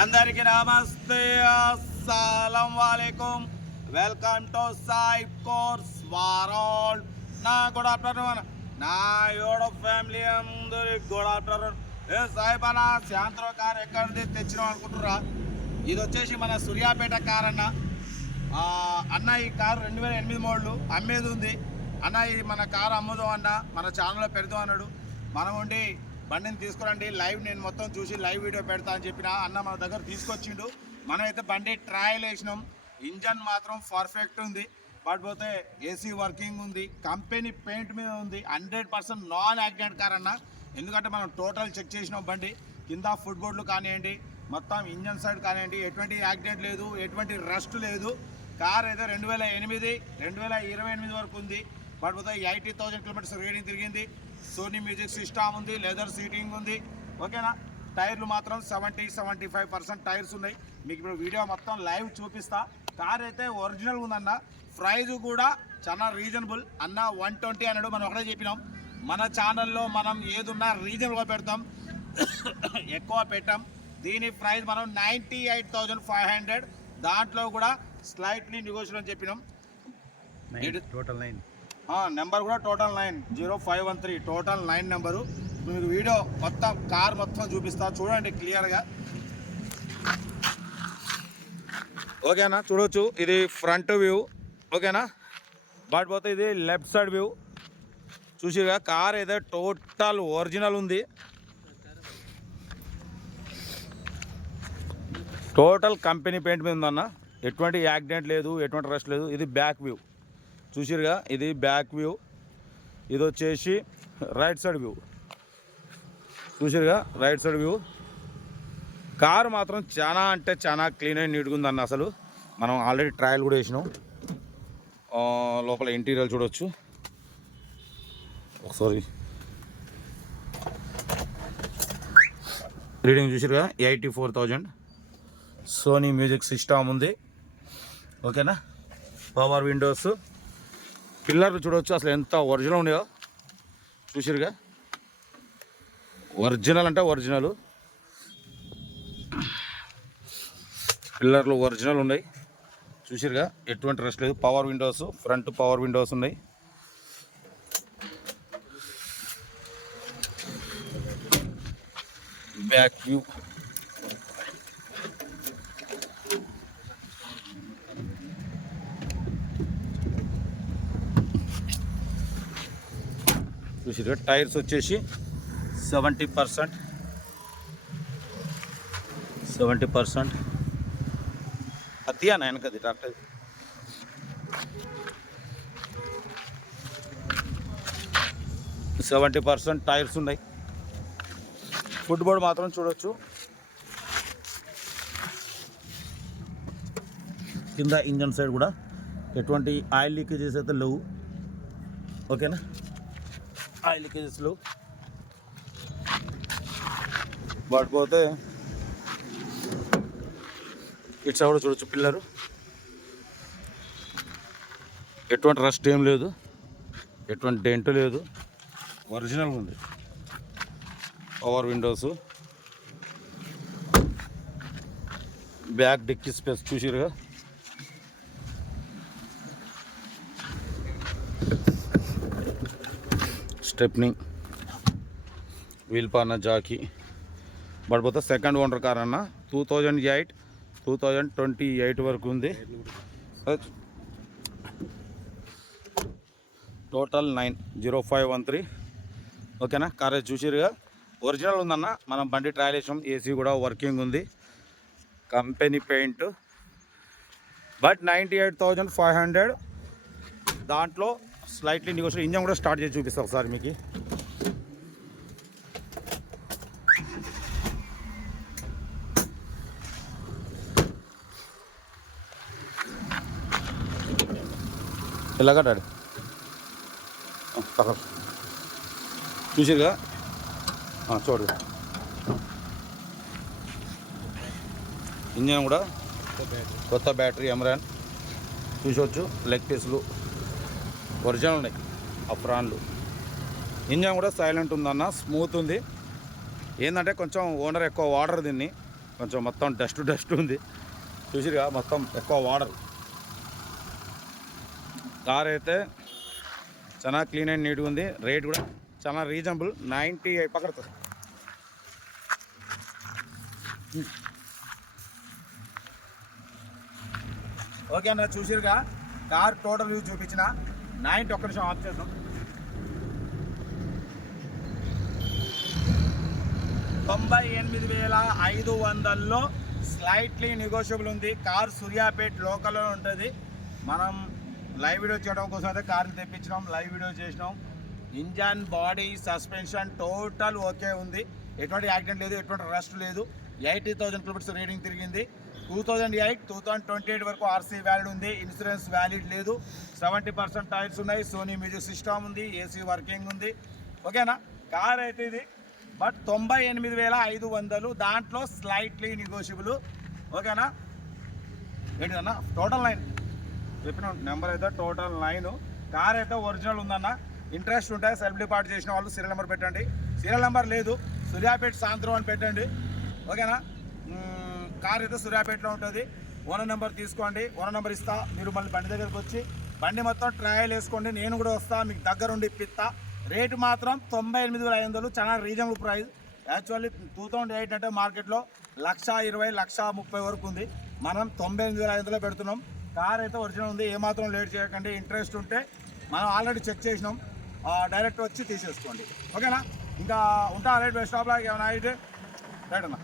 అందరికీ నమస్తే, అస్సలం వాలేకుమ్. Welcome to Sai cars world. నా గుడ్ ఆఫ్టర్నూన్, నా యోడ ఫ్యామిలీ అందరికి గుడ్ ఆఫ్టర్నూన్. సాయిబ్ అన్న శాంత్రో కార్ ఎక్కడిది తెచ్చినాం అనుకుంటురా? ఇది వచ్చేసి మన సూర్యాపేట కార్ అన్న. ఈ కారు 2008 మోడలు అమ్మేది ఉంది అన్న. ఇది మన కారు అమ్ముదాం అన్న, మన ఛానల్లో పెడదాం అన్నాడు. మనం ఉండి బండిని తీసుకురండి, లైవ్ నేను మొత్తం చూసి లైవ్ వీడియో పెడతా అని చెప్పిన అన్న మన దగ్గర తీసుకొచ్చిండు. మనమైతే బండి ట్రయల్ వేసినాం. ఇంజన్ మాత్రం పర్ఫెక్ట్ ఉంది, పోతే ఏసీ వర్కింగ్ ఉంది, కంపెనీ పెయింట్ మీద ఉంది. 100% నాన్ యాక్సిడెంట్ కార్ అన్న. ఎందుకంటే మనం టోటల్ చెక్ చేసినాం బండి కింద ఫుట్ బోర్డులు కానివ్వండి, మొత్తం ఇంజన్ సైడ్ కానివ్వండి, ఎటువంటి యాక్సిడెంట్ లేదు, ఎటువంటి రస్ట్ లేదు. కార్ అయితే 2028 వరకు ఉంది. పోతే 80,000 కిలోమీటర్స్ రీడింగ్ తిరిగింది. సోనీ మ్యూజిక్ సిస్టమ్ ఉంది, లెదర్ సీటింగ్ ఉంది. ఓకేనా? టైర్లు మాత్రం 70-75% టైర్స్ ఉన్నాయి. మీకు ఇప్పుడు వీడియో మొత్తం లైవ్ చూపిస్తా. కార్ అయితే ఒరిజినల్ ఉందన్న. ప్రైజ్ కూడా చాలా రీజనబుల్ అన్న. 120 అన్నాడు. మనం ఒకటే చెప్పినాం, మన ఛానల్లో మనం ఏదున్నా రీజనబుల్గా పెడతాం, ఎక్కువ పెట్టాం. దీని ప్రైస్ మనం 98,500. దాంట్లో కూడా స్లైట్లీ నెగోషియబుల్ అని చెప్పినాం. టోటల్ 9 నెంబర్ కూడా టోటల్ 90513 టోటల్ 9 నెంబరు. మీకు వీడియో మొత్తం కార్ మొత్తం చూపిస్తా, చూడండి క్లియర్గా. ఓకేనా? చూడవచ్చు, ఇది ఫ్రంట్ వ్యూ. ఓకేనా? పోతే ఇది లెఫ్ట్ సైడ్ వ్యూ. చూసిగా కార్ అయితే టోటల్ ఒరిజినల్ ఉంది, టోటల్ కంపెనీ పెయింట్ మీద ఉందన్న. ఎటువంటి యాక్సిడెంట్ లేదు, ఎటువంటి రష్ లేదు. ఇది బ్యాక్ వ్యూ చూసిరుగా, ఇది బ్యాక్ వ్యూ. ఇది వచ్చేసి రైట్ సైడ్ వ్యూ. చూసిరుగా రైట్ సైడ్ వ్యూ. కారు మాత్రం చాలా అంటే చాలా క్లీన్ అండ్ నీట్గా ఉందన్న. అసలు మనం ఆల్రెడీ ట్రయల్ కూడా వేసినాం. లోపల ఇంటీరియర్ చూడవచ్చు ఒకసారి. రీడింగ్ చూసిరుగా 84,000. సోనీ మ్యూజిక్ సిస్టమ్ ఉంది. ఓకేనా? Power windows. పిల్లర్లు చూడవచ్చు అసలు ఎంత ఒరిజినల్ ఉన్నాయో. చూసిరుగా, ఒరిజినల్ అంటే ఒరిజినల్. పిల్లర్లు ఒరిజినల్ ఉన్నాయి. చూసిరుగా, ఎటువంటి రెస్ట్ లేదు. Power windows, front power windows ఉన్నాయి. Back view. చూసిరుగా, టైర్స్ వచ్చేసి 70%. అతియా వెనకది డాక్టర్. సెవెంటీ 70% టైర్స్ ఉన్నాయి. ఫుట్ బోర్డ్ మాత్రం చూడవచ్చు. కింద ఇంజన్ సైడ్ కూడా ఎటువంటి ఆయిల్ లీకేజెస్ అయితే లేవు. ఓకేనా? ఆయిల్ లీకేజెస్లో పోతే ఇటు సైడ్ కూడా చూడవచ్చు. పిల్లరు ఎటువంటి రస్ట్ ఏం లేదు, ఎటువంటి డెంట్ లేదు, ఒరిజినల్ ఉంది. Power windows, back dicky space చూసిరుగా. స్టెప్నీ, వీల్ పార్న జాకీ. పోతే సెకండ్ ఓనర్ కార్ అన్న. 2028 వరకు ఉంది. టోటల్ 90513. ఓకేనా? కార్ చూసిరుగా, ఒరిజినల్ ఉందన్న. మనం బండి ట్రయల్ చేసాం. ఏసీ కూడా వర్కింగ్ ఉంది, కంపెనీ పెయింట్. బట్ 98,500. దాంట్లో స్లైట్లీ నెగోషియబుల్. ఇంజన్ కూడా స్టార్ట్ చేసి చూపిస్తా ఒకసారి మీకు. ఎలాగా డాడీ చూసిరుగా, చూడు. ఇంజన్ కూడా కొత్త బ్యాటరీ ఎమరాన్ చూసొచ్చు. లెగ్ పీసులు ఒరిజినల్ ఉన్నాయి. అప్రాన్లు. ఇంజన్ కూడా సైలెంట్ ఉందన్న, స్మూత్ ఉంది. ఏంటంటే కొంచెం ఓనర్ ఎక్కువ వాడరు దీన్ని. కొంచెం మొత్తం డస్ట్ ఉంది చూసిరుగా, మొత్తం ఎక్కువ వాటర్. కార్ అయితే చాలా క్లీన్ అండ్ నీట్గా ఉంది. రేట్ కూడా చాలా రీజనబుల్, 98 పక్కడుతుంది. ఓకే అన్న, చూసిరుగా కార్ టోటల్ వ్యూ చూపించిన. 90 ఒక్క నిమిషం ఆఫ్ చేద్దాం. 98,500లో స్లైట్లీ నెగోషియబుల్ ఉంది. కార్ సూర్యాపేట్ లోకల్లో ఉంటుంది. మనం లైవ్ వీడియో చేయడం కోసం అయితే కార్ని తెప్పించినాం, లైవ్ వీడియో చేసినాం. Engine, body, suspension total okay ఉంది. ఎటువంటి యాక్సిడెంట్ లేదు, ఎటువంటి రస్ట్ లేదు. 80,000 కిలోమీటర్స్ రీడింగ్ తిరిగింది. 2008, 2028 వరకు ఆర్సీ వ్యాలిడ్ ఉంది. ఇన్సూరెన్స్ వ్యాలిడ్ లేదు. 70% టైర్స్ ఉన్నాయి. సోనీ మ్యూజిక్ సిస్టమ్ ఉంది. ఏసీ వర్కింగ్ ఉంది. ఓకేనా, కార్ అయితే ఇది. బట్ 98,500, దాంట్లో స్లైట్లీ నెగోషియబుల్. ఓకేనా, ఏంటిదన్నా టోటల్ 9 చెప్పిన నెంబర్ అయితే టోటల్ 9. కార్ అయితే ఒరిజినల్ ఉందన్న. ఇంట్రెస్ట్ ఉంటే సెల్ఫ్ డిపార్ట్ చేసిన వాళ్ళు సీరియల్ నెంబర్ పెట్టండి. సీరియల్ నెంబర్ లేదు, సూర్యాపేట సాయంత్రం అని పెట్టండి. ఓకేనా, కార్ అయితే సూర్యాపేటలో ఉంటుంది. ఓనర్ నెంబర్ తీసుకోండి, ఓనర్ నెంబర్ ఇస్తా. మీరు మళ్ళీ బండి దగ్గరికి వచ్చి బండి మొత్తం ట్రయల్ వేసుకోండి. నేను కూడా వస్తా, మీకు దగ్గరుండి ఇప్పిస్తా. రేటు మాత్రం 98,500, చాలా రీజనబుల్ ప్రైస్. యాక్చువల్లీ 2008 అంటే మార్కెట్లో 1,20,000, 1,30,000 వరకు ఉంది. మనం 98,500లో పెడుతున్నాం. కార్ అయితే ఒరిజినల్ ఉంది. ఏమాత్రం లేట్ చేయకండి. ఇంట్రెస్ట్ ఉంటే మనం ఆల్రెడీ చెక్ చేసినాం, డైరెక్ట్ వచ్చి తీసేసుకోండి. ఓకేనా, ఇంకా ఉంటా. రైట్ బెస్ట్ స్టాప్ లాగా ఏమైనా అయితే రైట్ అన్న.